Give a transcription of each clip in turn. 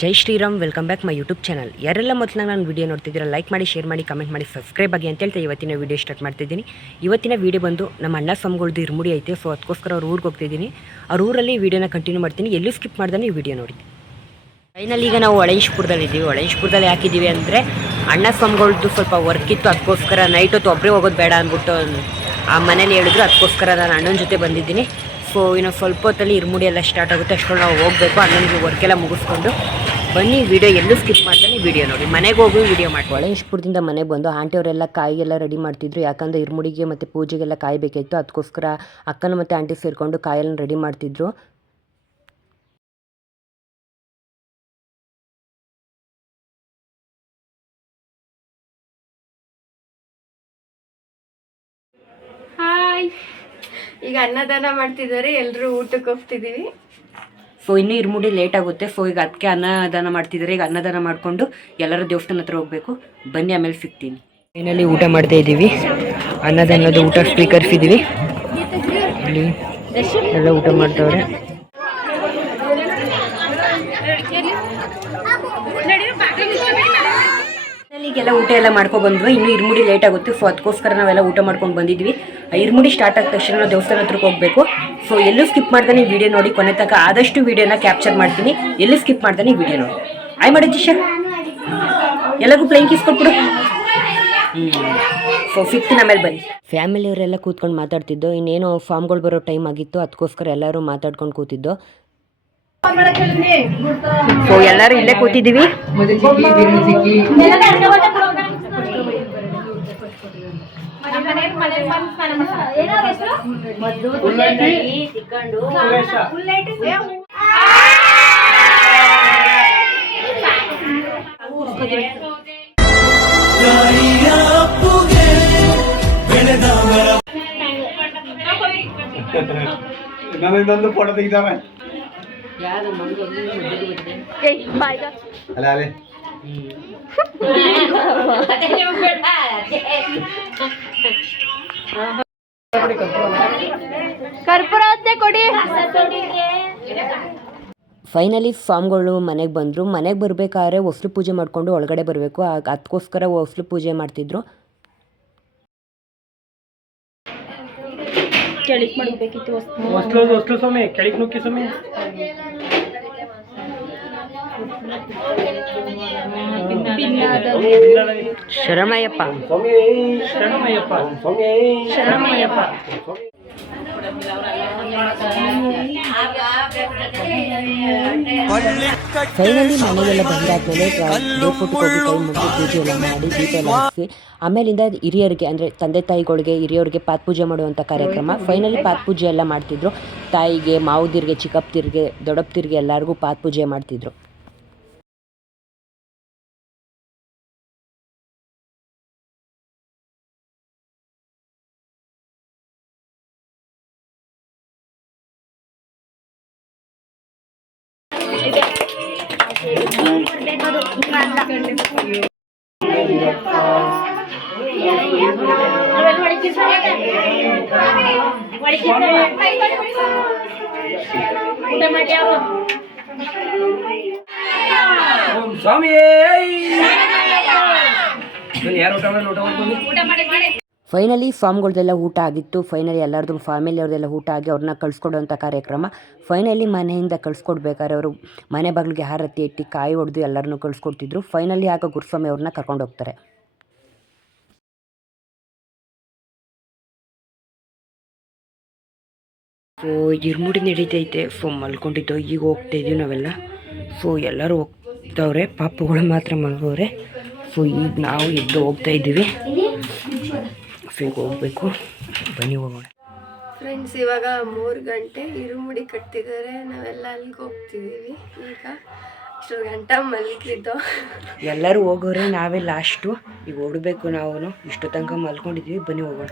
Jai Shriram welcome back my YouTube channel ಯಾರೆಲ್ಲ ಮೊದಲು ನಾನು ವೀಡಿಯೋ ನೋಡ್ತಿದ್ದೀರಾ ಲೈಕ್ ಮಾಡಿ ಶೇರ್ ಮಾಡಿ ಕಮೆಂಟ್ ಮಾಡಿ ಸಬ್ಸ್ಕ್ರೈಬ್ ಆಗಿ ಅಂತ ಹೇಳ್ತಾ ಇವತ್ತಿನ ವಿಡಿಯೋ ಸ್ಟಾರ್ಟ್ ಮಾಡ್ತಿದ್ದೀನಿ. ಇವತ್ತಿನ ವಿಡಿಯೋ ಬಂದು ನಮ್ಮ ಅಣ್ಣ ಸ್ವಾಮಿಗಳ್ದು ಇರ್ಮುಡಿ ಐತೆ ಸೊ ಅದಕ್ಕೋಸ್ಕರ ಅವ್ರ ಊರಿಗೆ ಹೋಗ್ತಿದ್ದೀನಿ. ಅವ್ರ ಊರಲ್ಲಿ ವೀಡಿಯೋನ ಕಂಟಿನ್ಯೂ ಮಾಡ್ತೀನಿ. ಎಲ್ಲೂ ಸ್ಕಿಪ್ ಮಾಡ್ದೆ ಈ ವಿಡಿಯೋ ನೋಡಿ. ಫೈನಲ್ ಈಗ ನಾವು ಇದ್ದೀವಿ ಒಳೇಶ್ಪುರದಲ್ಲಿ ಹಾಕಿದ್ದೀವಿ ಅಂದರೆ ಅಣ್ಣ ಸ್ವಾಮಿಗಳ್ದು ಸ್ವಲ್ಪ ವರ್ಕ್ ಇತ್ತು, ಅದಕ್ಕೋಸ್ಕರ ನೈಟ್ ಹೊತ್ತು ಒಬ್ಬರೇ ಹೋಗೋದು ಬೇಡ ಅಂದ್ಬಿಟ್ಟು ಆ ಮನೇಲಿ ಹೇಳಿದ್ರು, ಅದಕ್ಕೋಸ್ಕರ ನಾನು ಅಣ್ಣನ ಜೊತೆ ಬಂದಿದ್ದೀನಿ. ಸೊ ಇನ್ನು ಸ್ವಲ್ಪ ಹೊತ್ತಲ್ಲಿ ಇರ್ಮುಡಿ ಎಲ್ಲ ಸ್ಟಾರ್ಟ್ ಆಗುತ್ತೆ. ಅಷ್ಟರಲ್ಲಿ ನಾವು ಹೋಗಬೇಕು. ಅಲ್ಲೊಂದು ವರ್ಕ್ ಎಲ್ಲ ಮುಗಿಸ್ಕೊಂಡು ಬನ್ನಿ. ವಿಡಿಯೋ ಎಲ್ಲೂ ಸ್ಕಿಪ್ ಮಾಡ್ತಾನೆ ವೀಡಿಯೋ ನೋಡಿ. ಮನೆಗೆ ಹೋಗಿ ವಿಡಿಯೋ ಮಾಡಿ ಒಳೇಶ್ಪುರದಿಂದ ಮನೆಗೆ ಬಂದು ಆಂಟಿಯವರೆಲ್ಲ ಕಾಯಿ ಎಲ್ಲ ರೆಡಿ ಮಾಡ್ತಿದ್ರು. ಯಾಕಂದರೆ ಇರ್ಮುಡಿಗೆ ಮತ್ತು ಪೂಜೆಗೆಲ್ಲ ಕಾಯಿ ಬೇಕಿತ್ತು ಅದಕ್ಕೋಸ್ಕರ ಅಕ್ಕನ ಮತ್ತು ಆಂಟಿ ಸೇರಿಕೊಂಡು ಕಾಯೆಲ್ಲ ರೆಡಿ ಮಾಡ್ತಿದ್ರು. ಹಾಯ್ ಈಗ ಅನ್ನದಾನ ಮಾಡ್ತಿದ್ದಾರೆ ಎಲ್ಲರೂ ಊಟಕ್ಕೆ ಹೋಗ್ತಿದೀವಿ ಸೊ ಇನ್ನೂ ಇರ್ಮುಡಿ ಲೇಟ್ ಆಗುತ್ತೆ. ಸೊ ಈಗ ಅದಕ್ಕೆ ಅನ್ನದಾನ ಮಾಡ್ತಿದ್ದಾರೆ. ಈಗ ಅನ್ನದಾನ ಮಾಡಿಕೊಂಡು ಎಲ್ಲರೂ ದೇವಸ್ಥಾನ ಹತ್ರ ಹೋಗಬೇಕು. ಬನ್ನಿ ಆಮೇಲೆ ಸಿಗ್ತೀನಿ. ಏನಲ್ಲಿ ಊಟ ಮಾಡ್ತಾ ಇದ್ದೀವಿ. ಅನ್ನದಾನದ ಊಟ ಸ್ವೀಕರಿಸಿದ್ದೀವಿ ಇಲ್ಲಿ ಎಲ್ಲ ಊಟ ಮಾಡ್ತವ್ರೆ. ಇಲ್ಲಿಗೆಲ್ಲ ಊಟ ಎಲ್ಲ ಮಾಡ್ಕೊಂಡು ಬಂದ್ವಿ ಇನ್ನು ಇರ್ಮುಡಿ ಲೇಟ್ ಆಗುತ್ತೆ. ಸೊ ಅದಕ್ಕೋಸ್ಕರ ನಾವೆಲ್ಲ ಊಟ ಮಾಡ್ಕೊಂಡು ಬಂದಿದ್ವಿ. ಇರ್ಮುಡಿ ಸ್ಟಾರ್ಟ್ ಆದ ತಕ್ಷಣ ನಾವು ದೇವಸ್ಥಾನ ಹತ್ರಕ್ಕೆ ಹೋಗಬೇಕು. ಸೊ ಎಲ್ಲೂ ಸ್ಕಿಪ್ ಮಾಡ್ತಾನೆ ವಿಡಿಯೋ ನೋಡಿ. ಕೊನೆ ತನಕ ಆದಷ್ಟು ವಿಡಿಯೋನ ಕ್ಯಾಪ್ಚರ್ ಮಾಡ್ತೀನಿ. ಎಲ್ಲೂ ಸ್ಕಿಪ್ ಮಾಡ್ತಾನೆ ವಿಡಿಯೋ ನೋಡಿ. ಆಯ್ ಮಾಡಿ ದಿಶಾ ಎಲ್ಲರಿಗೂ ಪ್ಲೇನ್ ಕಿಸ್ ಕೊಟ್ಬಿಡು ಸೊ ಫಿಫ್ತ್ ಆಮೇಲೆ ಬನ್ನಿ. ಫ್ಯಾಮಿಲಿಯವರೆಲ್ಲ ಕೂತ್ಕೊಂಡು ಮಾತಾಡ್ತಿದ್ದೋ. ಇನ್ನೇನೋ ಫಾರ್ಮ್ಗಳು ಬರೋ ಟೈಮ್ ಆಗಿತ್ತು. ಅದಕ್ಕೋಸ್ಕರ ಎಲ್ಲರೂ ಮಾತಾಡ್ಕೊಂಡು ಕೂತಿದ್ದೋ. ಸೊ ಎಲ್ಲರೂ ಇಲ್ಲೇ ಕೂತಿದ್ದೀವಿ. ಇನ್ನೊಂದು ಫೋಟೋ ತೆಗಿತಾವೆ ಅಲ್ಲ ಅಲ್ಲೇ ಕರ್ಪೂರ ಅತ್ತೆ ಕೊಡಿ. ಫೈನಲಿ ಫಾರ್ಮ್ಗಳು ಮನೆಗೆ ಬಂದರು. ಮನೆಗೆ ಬರಬೇಕಾದ್ರೆ ಹೊಸ್ಲು ಪೂಜೆ ಮಾಡಿಕೊಂಡು ಒಳಗಡೆ ಬರಬೇಕು. ಅದಕ್ಕೋಸ್ಕರ ಹೊಸ್ಲು ಪೂಜೆ ಮಾಡ್ತಿದ್ರು. ಕೆಳಕ್ ಮಾಡಬೇಕಿತ್ತು ಹೊಸ್ಲು ಹೊಸ್ಲು ಸ್ವಾಮಿ ಕೆಳಕ್ ನುಕ್ಕಿ ಸ್ವಾಮಿ. ಶರಮಯ್ಯಪ್ಪ ಸ್ವಾಮಿ. ಶರಣಯ್ಯಪ್ಪ ಸ್ವಾಮಿ. ಶರಣಮಯ್ಯಪ್ಪ. ಫೈನಲಿ ಮನೆಗೆಲ್ಲ ಬಂದಾದ್ಮೇಲೆ ದೇವಫೋಟಕ್ಕೆ ಹೋಗಿ ಕೈ ಮುಗಿದು ಪೂಜೆ ಎಲ್ಲ ಮಾಡಿ, ದೀಪ ಎಲ್ಲ ಆಮೇಲಿಂದ ಹಿರಿಯರಿಗೆ ಅಂದರೆ ತಂದೆ ತಾಯಿಗಳಿಗೆ ಹಿರಿಯರಿಗೆ ಪಾತ್ ಪೂಜೆ ಮಾಡುವಂಥ ಕಾರ್ಯಕ್ರಮ. ಫೈನಲಿ ಪಾತ್ ಪೂಜೆ ಎಲ್ಲ ಮಾಡ್ತಿದ್ರು. ತಾಯಿಗೆ, ಮಾವುದಿರಿಗೆ ಚಿಕ್ಕಪ್ಪತಿರ್ಗೆ ದೊಡ್ಡಪ್ಪತಿರ್ಗೆ ಎಲ್ಲರಿಗೂ ಪಾತ್ ಪೂಜೆ ಮಾಡ್ತಿದ್ರು. ಸ್ವಾಮಿ ಯಾರು ಊಟ ಮಾಡಿ ಊಟ ಮಾಡ್ಕೊಂಡು ಫೈನಲಿ ಫಾರ್ಮ್ಗಳ್ದೆಲ್ಲ ಊಟ ಆಗಿತ್ತು. ಫೈನಲಿ ಎಲ್ಲರದ್ದು ಫ್ಯಾಮಿಲಿ ಅವ್ರದ್ದೆಲ್ಲ ಊಟ ಆಗಿ ಅವ್ರನ್ನ ಕಳಿಸ್ಕೊಡುವಂಥ ಕಾರ್ಯಕ್ರಮ. ಫೈನಲಿ ಮನೆಯಿಂದ ಕಳಿಸ್ಕೊಡ್ಬೇಕಾದ್ರೆ ಅವರು ಮನೆ ಬಾಗಿಲಿಗೆ ಹಾರತಿ ಇಟ್ಟು ಕಾಯಿ ಹೊಡೆದು ಎಲ್ಲರನ್ನೂ ಕಳಿಸ್ಕೊಡ್ತಿದ್ರು. ಫೈನಲಿ ಆಗ ಗುರುಸ್ವಾಮಿ ಅವ್ರನ್ನ ಕರ್ಕೊಂಡು ಹೋಗ್ತಾರೆ. ಸೊ ಇರ್ಮುಡಿ ನಡೀತೈತೆ. ಸೊ ಮಲ್ಕೊಂಡಿದ್ದು, ಈಗ ಹೋಗ್ತಾ ಇದೀವಿ ನಾವೆಲ್ಲ. ಸೊ ಎಲ್ಲರೂ ಹೋಗ್ತವ್ರೆ. ಪಾಪುಗಳು ಮಾತ್ರ ಮಲ್ಗವ್ರೆ ಸೊ ಈಗ ನಾವು ಎದ್ದು ಹೋಗ್ತಾ ಇದ್ದೀವಿ ಈಗ ಹೋಗ್ಬೇಕು. ಬನ್ನಿ ಹೋಗೋಣ. ಫ್ರೆಂಡ್ಸ್ ಇವಾಗ ಮೂರು ಗಂಟೆ ಇರುಮುಡಿ ಕಟ್ಟಿದ್ದಾರೆ. ನಾವೆಲ್ಲ ಅಲ್ಲಿಗೆ ಹೋಗ್ತಿದ್ದೀವಿ. ಈಗ ಇಷ್ಟು ಗಂಟೆ ಮಲಗಿದ್ದು. ಎಲ್ಲರೂ ಹೋಗೋರೆ ನಾವೇ ಲಾಸ್ಟು ಈಗ ಓಡಬೇಕು ನಾವು. ಇಷ್ಟು ತನಕ ಮಲ್ಕೊಂಡಿದ್ದೀವಿ. ಬನ್ನಿ ಹೋಗೋಣ.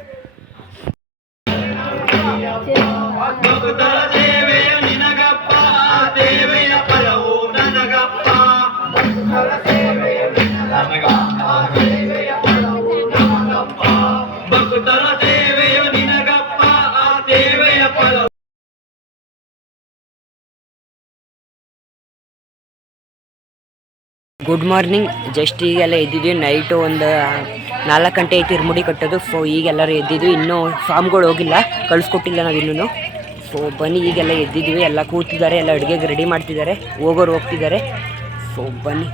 Good morning. ಜಸ್ಟ್ ಈಗೆಲ್ಲ ಎದ್ದಿದ್ವಿ. ನೈಟು ಒಂದು ನಾಲ್ಕು ಗಂಟೆ ಐತಿ ಇರ್ಮುಡಿ ಕಟ್ಟೋದು. ಸೊ ಈಗೆಲ್ಲರೂ ಎದ್ದಿದ್ವಿ. ಇನ್ನೂ ಫಾರ್ಮ್ಗಳು ಹೋಗಿಲ್ಲ. ಕಳಿಸ್ಕೊಟ್ಟಿಲ್ಲ ನಾವು ಇನ್ನೂ ಸೊ ಬನ್ನಿ, ಈಗೆಲ್ಲ ಎದ್ದಿದ್ವಿ. ಎಲ್ಲ ಕೂತಿದ್ದಾರೆ. ಎಲ್ಲ ಅಡುಗೆಗೆ ರೆಡಿ ಮಾಡ್ತಿದ್ದಾರೆ. ಹೋಗೋರು ಹೋಗ್ತಿದ್ದಾರೆ. ಸೊ ಬನ್ನಿ.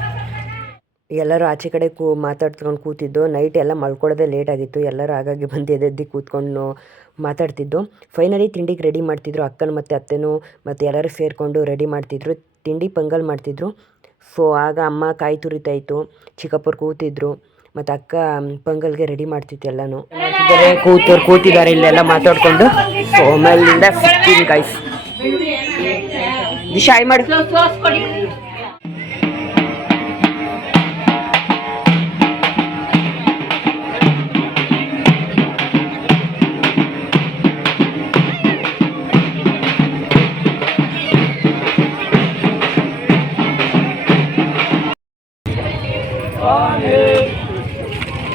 ಎಲ್ಲರೂ ಆಚೆ ಕಡೆ ಕೂ ಮಾತಾಡ್ಕೊಂಡು ಕೂತಿದ್ದು. ನೈಟ್ ಎಲ್ಲ ಮಲ್ಕೊಳ್ಳೋದೇ ಲೇಟ್ ಆಗಿತ್ತು. ಎಲ್ಲರೂ ಹಾಗಾಗಿ ಬಂದು ಎದ್ದೆದ್ದು ಕೂತ್ಕೊಂಡು ಮಾತಾಡ್ತಿದ್ದು. ಫೈನಲಿ ತಿಂಡಿಗೆ ರೆಡಿ ಮಾಡ್ತಿದ್ರು. ಅಕ್ಕನ ಮತ್ತು ಅತ್ತೆನೂ ಮತ್ತು ಎಲ್ಲರೂ ಸೇರಿಕೊಂಡು ರೆಡಿ ಮಾಡ್ತಿದ್ರು. ತಿಂಡಿ ಪೊಂಗಲ್ ಮಾಡ್ತಿದ್ರು. ಸೊ ಆಗ ಅಮ್ಮ ಕಾಯಿ ತುರಿತಾಯಿತ್ತು ಚಿಕ್ಕಪ್ಪರು ಕೂತಿದ್ರು. ಮತ್ತು ಅಕ್ಕ ಪೊಂಗಲ್ಗೆ ರೆಡಿ ಮಾಡ್ತಿತ್ತು ಎಲ್ಲಾನು. ಕೂತರು ಕೂತವ್ರು ಕೂತಿದ್ದಾರೆ ಇಲ್ಲೆಲ್ಲ ಮಾತಾಡ್ಕೊಂಡು. ಸೊ ಸಿಗ್ತೀನಿ ಗೈಸ್ ದಿಶಾ ಮಾಡು?